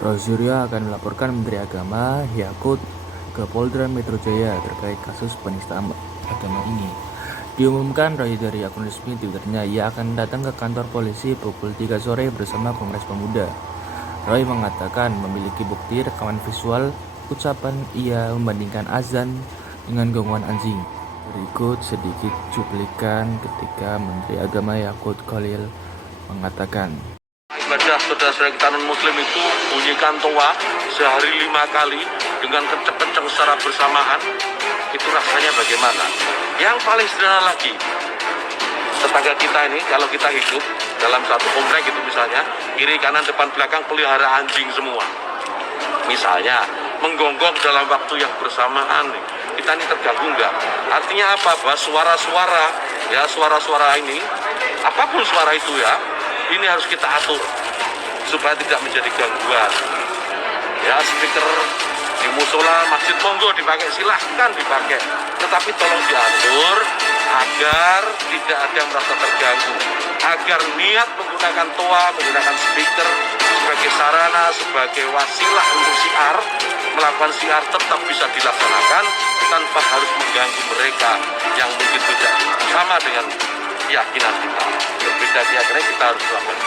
Roy Suryo akan melaporkan Menteri Agama Yakut ke Polda Metro Jaya terkait kasus penistaan agama ini. Diumumkan Roy dari akun resmi Twitternya, ia akan datang ke kantor polisi pukul 3 sore bersama Kongres Pemuda. Roy mengatakan memiliki bukti rekaman visual ucapan ia membandingkan azan dengan gonggongan anjing. Berikut sedikit cuplikan ketika Menteri Agama Yakut Khalil mengatakan, ibadah saudara-saudara kita non-muslim itu bunyikan toa sehari 5 kali dengan kenceng-kenceng secara bersamaan, itu rasanya bagaimana? Yang paling sederhana lagi, tetangga kita ini kalau kita hidup dalam satu komplek itu misalnya, kiri kanan depan belakang pelihara anjing semua, misalnya menggonggong dalam waktu yang bersamaan, kita ini terganggu nggak? Artinya apa? Bahwa suara-suara, ya suara-suara ini, apapun suara itu ya, ini harus kita atur supaya tidak menjadi gangguan. Ya, speaker di musola, masjid, monggo dipakai, silahkan dipakai. Tetapi tolong diatur agar tidak ada yang merasa terganggu. Agar niat menggunakan toa, menggunakan speaker sebagai sarana, sebagai wasilah untuk syiar, melakukan syiar tetap bisa dilaksanakan tanpa harus mengganggu mereka yang mungkin tidak sama dengan keyakinan kita. Berbeda keyakinan kita harus melakukan.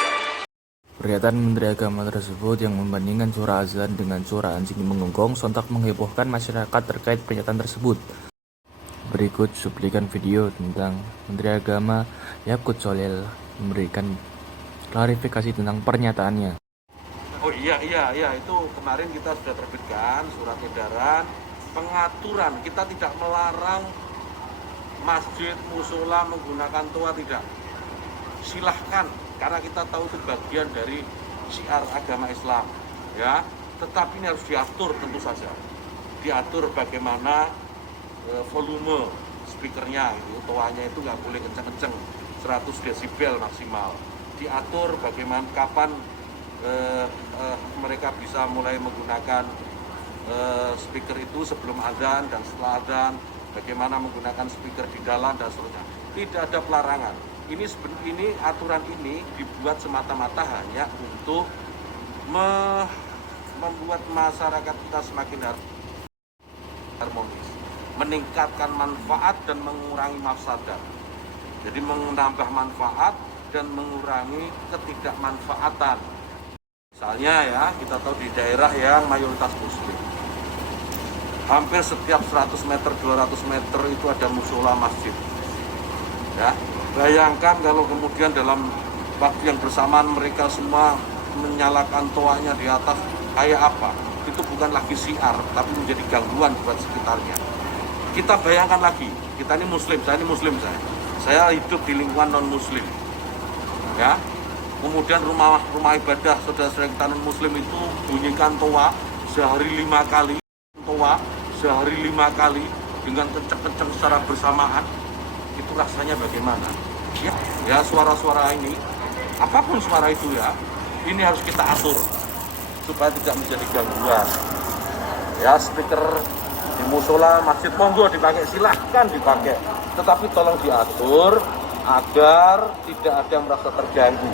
pernyataan Menteri Agama tersebut yang membandingkan suara azan dengan suara anjing menggonggong sontak menghebohkan masyarakat terkait pernyataan tersebut. Berikut cuplikan video tentang Menteri Agama Yakut Khalil memberikan klarifikasi tentang pernyataannya. Oh iya, itu kemarin kita sudah terbitkan surat edaran pengaturan, kita tidak melarang masjid, musola menggunakan toa, tidak. Silahkan, karena kita tahu itu bagian dari syiar agama Islam, ya. Tetapi ini harus diatur tentu saja. Diatur bagaimana volume speakernya, itu toanya itu nggak boleh kenceng-kenceng, 100 desibel maksimal. Diatur bagaimana kapan mereka bisa mulai menggunakan speaker itu sebelum adzan dan setelah adzan, bagaimana menggunakan speaker di dalam dan seterusnya. Tidak ada pelarangan. Ini aturan ini dibuat semata-mata hanya untuk membuat masyarakat kita semakin harmonis, meningkatkan manfaat dan mengurangi mafsadat. Jadi menambah manfaat dan mengurangi ketidakmanfaatan. Misalnya ya, kita tahu di daerah yang mayoritas muslim, hampir setiap 100 meter, 200 meter itu ada musola masjid. Ya, bayangkan kalau kemudian dalam waktu yang bersamaan mereka semua menyalakan toanya di atas, kayak apa? Itu bukan lagi syiar, tapi menjadi gangguan buat sekitarnya. Kita bayangkan lagi, kita ini muslim, saya hidup di lingkungan non-muslim. Ya, kemudian rumah ibadah saudara-saudara kita non-muslim itu bunyikan toa sehari 5 kali, dengan kenceng-kenceng secara bersamaan, itu rasanya bagaimana? Ya suara-suara ini, apapun suara itu ya, ini harus kita atur supaya tidak menjadi gangguan. Ya, speaker di musola, masjid, monggo dipakai, silahkan dipakai. Tetapi tolong diatur agar tidak ada yang merasa terganggu.